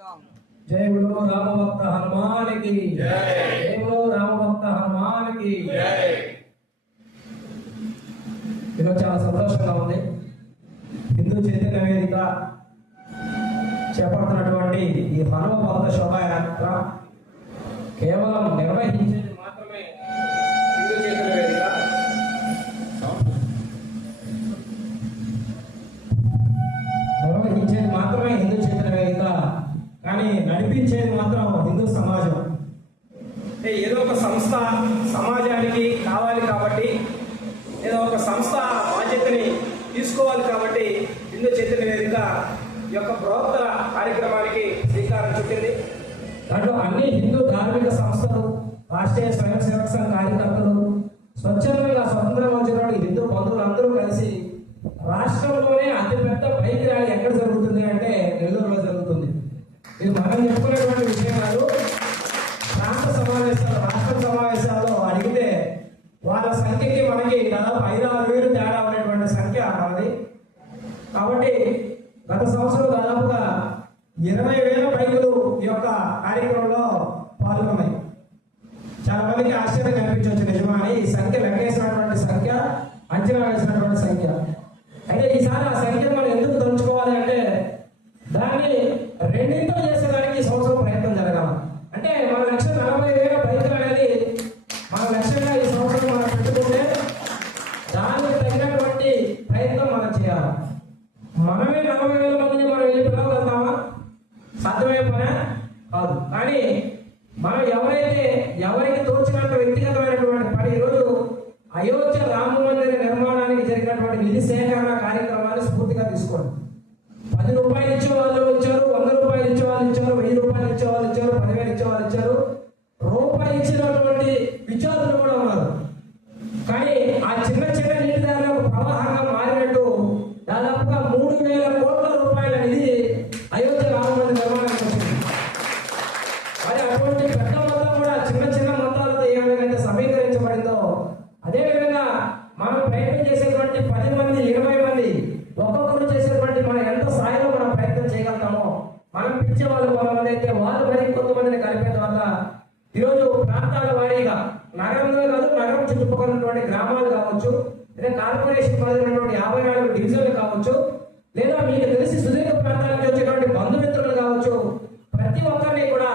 जय बोलो राम भक्त हनुमान की जय बोलो राम भक्त हनुमान की जय। ఈరోజు చాలా సంతోషంగా ఉంది. హిందూ చైతన్య వేదిక చేపడుతున్నటువంటి ఈ హనుమ భక్త శోభాయాత్ర కేవలం నిర్వహించేది మాత్రమే హిందూ చైతన్య వేదిక, నిర్వహించేది మాత్రమే హిందూ చైతన్య వేదిక, కానీ నడిపించేది మాత్రం హిందూ సమాజం. అంటే ఏదో ఒక సంస్థ సమాజానికి కావాలి కాబట్టి, ఏదో ఒక సంస్థ బాధ్యతని తీసుకోవాలి కాబట్టి హిందూ చైతన్య వేదిక యొక్క బృహత్తర కార్యక్రమానికి శ్రీకారం చుట్టింది. దాంట్లో అన్ని హిందూ ధార్మిక సంస్థలు, రాష్ట్రీయ స్వయం సేవక సంఘ కార్యకర్తలు, స్వచ్ఛందంగా స్వతంత్రంగా వచ్చినటువంటి హిందూ బంధువులు అందరూ కలిసి రాష్ట్రంలోనే అతిపెద్ద బైక్ ర్యాలీ ఎక్కడ జరుగుతుంది అంటే నెల్లూరులో జరుగుతుంది. ఇది మనం చెప్పుకునేటువంటి విషయం కాదు. ప్రాంత సమావేశాలు, రాష్ట్ర సమావేశాల్లో అడిగితే వాళ్ళ సంఖ్యకి మనకి దాదాపు 5-6 వేలు తేడా ఉన్నటువంటి సంఖ్య మనది. కాబట్టి గత సంవత్సరం దాదాపుగా 20,000 బైకులు ఈ యొక్క కార్యక్రమంలో పాల్గొన్నాయి. చాలా మందికి ఆశ్చర్యం కనిపించవచ్చు నిజమా అని. ఈ సంఖ్య లెక్కేసినటువంటి సంఖ్య, అంచనా వేసినటువంటి సంఖ్య. అయితే ఈసారి ఆ సంఖ్యను మనం ఎందుకు దంచుకోవాలి అంటే దాన్ని రెండింటితో చేసేదానికి ఈ సంవత్సరం ప్రయత్నం జరగాల. అంటే మన లక్ష్యం 40,000 బైకులు అనేది మన లక్ష్యంగా ఈ సంవత్సరం మనం పెట్టుకుంటే దానికి తగినటువంటి ప్రయత్నం మనం చేయాలి. మనమే 40,000 మందిని మనం వెళ్ళి పిలవగలుగుతామా? సాధ్యమయ్యే పనే కాదు. కానీ మనం ఎవరికి తోచినంత వ్యక్తిగతమైనటువంటి పని, ఈరోజు అయోధ్య రామ మందిర నిర్మాణానికి జరిగినటువంటి నిధి సేకరణ కార్యక్రమాన్ని స్ఫూర్తిగా తీసుకోండి. 10 రూపాయలు ఇచ్చే వాళ్ళు ఇచ్చారు, 100 రూపాయలు ఇచ్చే వాళ్ళు ఇచ్చారు, 1000 రూపాయలు ఇచ్చే వాళ్ళు ఇచ్చారు, 10,000 ఇచ్చే వాళ్ళు ఇచ్చారు, రూపాయి ఇచ్చినటువంటి విద్యార్థులు కూడా ఉన్నారు. కానీ ఆ చిన్న చిన్న నీటిదారులు ఒక ప్రవాహంగా మారినట్టు దాదాపుగా 3,000 కోట్ల రూపాయల నిధి అయోధ్య రామ మందిర నిర్మాణానికి వచ్చింది. మరి అటువంటి పెద్ద మొత్తం కూడా చిన్న చిన్న మొత్తాలతో ఏ విధంగా సమీకరించబడిందో అదేవిధంగా మనం ప్రయత్నం చేసేటువంటి 10 మంది 20 మంది ఒక్కొక్కరు చేసేటువంటి మనం ఎంత స్థాయిలో మనం ప్రయత్నం చేయగలుగుతామో, మనం పిలిచే వాళ్ళు కొంతమంది అయితే వాళ్ళు మరి కొంతమందిని కలిపే తర్వాత ఈరోజు ప్రాంతాల వారీగా నగరంలో కాదు, నగరం చుట్టుపక్కల ఉన్నటువంటి గ్రామాలు కావచ్చు, లేదా కార్పొరేషన్ పరిధిలోటువంటి 54 డివిజన్లు కావచ్చు, లేదా మీకు తెలిసి సుదీర్ఘ ప్రాంతాల నుంచి వచ్చేటువంటి బంధుమిత్రులు కావచ్చు, ప్రతి ఒక్కరిని కూడా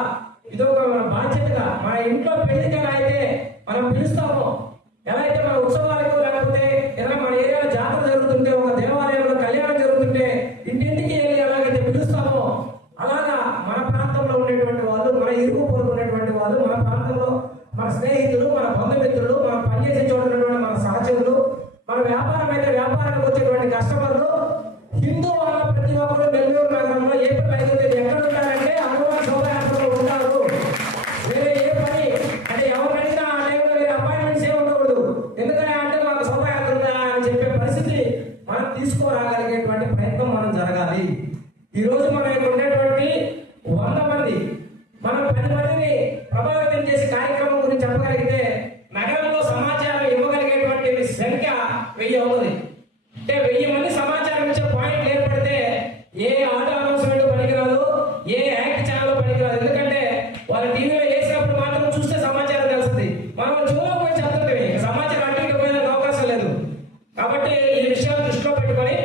ఇదొక మన బాధ్యతగా మన ఇంట్లో పెళ్లికి ఎలా అయితే మనం పిలుస్తామో, ఎలా అయితే మన ఉత్సవాలకు లేకపోతే ఏదైనా మన ఏరియాలో జాతర జరుగుతుంటే, ఒక దేవాలయంలో కళ్యాణం జరుగుతుంటే ఇంటింటికి వెళ్ళి ఎలాగైతే పిలుస్తామో, అలాగా మన ప్రాంతంలో ఉండేటువంటి వాళ్ళు, మన ఇరుగు పొరుగు ఉన్నటువంటి వాళ్ళు, మన ప్రాంతంలో మన స్నేహితులు, మన బంధుమిత్రులు, మనం పనిచేసే చోట ఉన్నటువంటి మన సహచరులు, మన వ్యాపారం అయితే వ్యాపారానికి వచ్చేటువంటి కస్టమర్లు, హిందూ వాళ్ళ ప్రతి ఒక్కరు నెల్లూరు నగరంలో ఏప్రిల్ 5వ తేదీ ఎక్కడ ఉంటారంటే హనుమాన్ శోభాయాత్రలో ఉంటారు. వేరే ఏ పని అంటే ఎవరు అడిగినా ఆ టైంలో వేరే అపాయింట్మెంట్స్ ఏమి ఉండకూడదు. ఎందుకంటే అంటే మన శోభాయాత్ర ఉందా అని చెప్పే పరిస్థితి మనం తీసుకురాగలిగేటువంటి ప్రయత్నం మనం జరగాలి. ఈ రోజు మనకు ఉండేటువంటి 100 మంది మనం 10 మందిని ప్రభావితం చేసే కార్యక్రమం గురించి చెప్పగలిగితే నగరంలో సమాచారం ఇవ్వగలిగేటువంటి సంఖ్య 1000 అవుతుంది. అంటే 1000 మంది సమాచారం ఇచ్చే పాయింట్లు ఏర్పడితే ఏ ఆటో అనౌన్స్మెంట్ పనికిరాదు, ఏ యాక్ట్ ఛానల్ పనికిరాదు. ఎందుకంటే వాళ్ళ టీవీలో వేసినప్పుడు మాత్రం చూస్తే సమాచారం తెలుస్తుంది. మనం చూడలో పోయి చెప్తుంది సమాచారం అటు పోయేందుకు అవకాశం లేదు. కాబట్టి ఈ విషయాలు దృష్టిలో పెట్టుకొని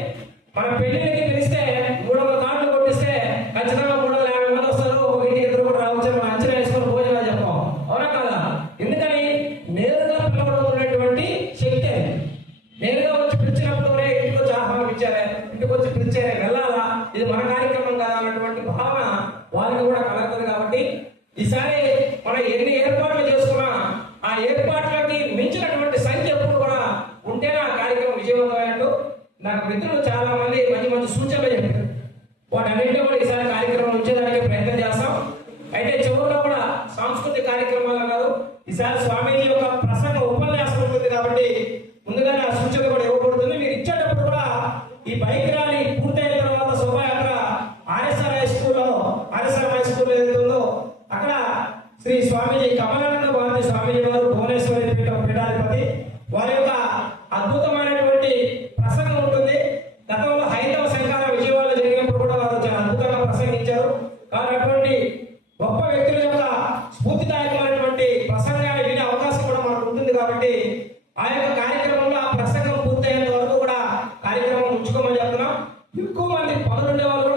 మన పెళ్లికి పిలిస్తే 300 కార్డులు కొట్టిస్తే ఖచ్చితంగా 350 మంది వస్తారు. ఒక ఇంటికి ఇద్దరు కూడా రావచ్చు. మనం అంచనా వేసుకొని భోజనాలు చెప్పాం, అవునా కదా? ఎందుకని నేరుగా పిలవడం శక్తి అది. నేరుగా వచ్చి పిలిచినప్పుడు ఇంటికి వచ్చి ఆహ్వానం ఇచ్చారే, ఇంటికి వచ్చి పిలిచారే, వెళ్ళాలా, ఇది మన కార్యక్రమం కదా అన్నటువంటి భావన వాళ్ళకి కూడా కలుగుతుంది. కాబట్టి ఈసారి మనం ఎన్ని ఏర్పాట్లు చేసుకున్నా ఆ ఏర్పాట్లకి మించినటువంటి సంఖ్య ఎప్పుడు కూడా ఉంటేనే ఆ కార్యక్రమం విజయవంతమైనట్టు. నాకు మిత్రులు చాలా మంది మంచి మంచి సూచనలు చెప్పారు. వాటన్నింటిలో కూడా ఈసారి కార్యక్రమం ఉంచేదానికి ప్రయత్నం చేస్తాం. అయితే చివరిలో కూడా సాంస్కృతిక కార్యక్రమాలు అన్నారు. ఈసారి స్వామీజీ యొక్క ప్రసంగ ఉపన్యాసం ఉంటుంది కాబట్టి ముందుగానే ఆ సూచన కూడా ఇవ్వబడుతుంది. మీరు ఇచ్చేటప్పుడు కూడా ఈ బైక్ ర్యాలీ పూర్తయిన తర్వాత శోభాయాత్ర ఆర్ఎస్ఆర్ హై స్కూల్లో ఏదైతుందో అక్కడ శ్రీ స్వామీజీ కమలానంద భారతి స్వామీజీ వారు భువనేశ్వరి పీఠాధిపతి వారి యొక్క అద్భుతమైనటువంటి ప్రసంగం ఉంటుంది. గతంలో హైందవ సంఘాల విజయవాడలో జరిగినప్పుడు కూడా వారు చాలా అద్భుతంగా ప్రసంగించారు. కానటువంటి గొప్ప వ్యక్తుల యొక్క స్ఫూర్తిదాయకమైనటువంటి ప్రసంగాన్ని వినే అవకాశం కూడా మనకు ఉంటుంది. కాబట్టి ఆ యొక్క కార్యక్రమంలో ఆ ప్రసంగం పూర్తయ్యేంత వరకు కూడా కార్యక్రమం ఉంచుకోమని చెప్తున్నాం. ఎక్కువ మంది పనులుండే వాళ్ళు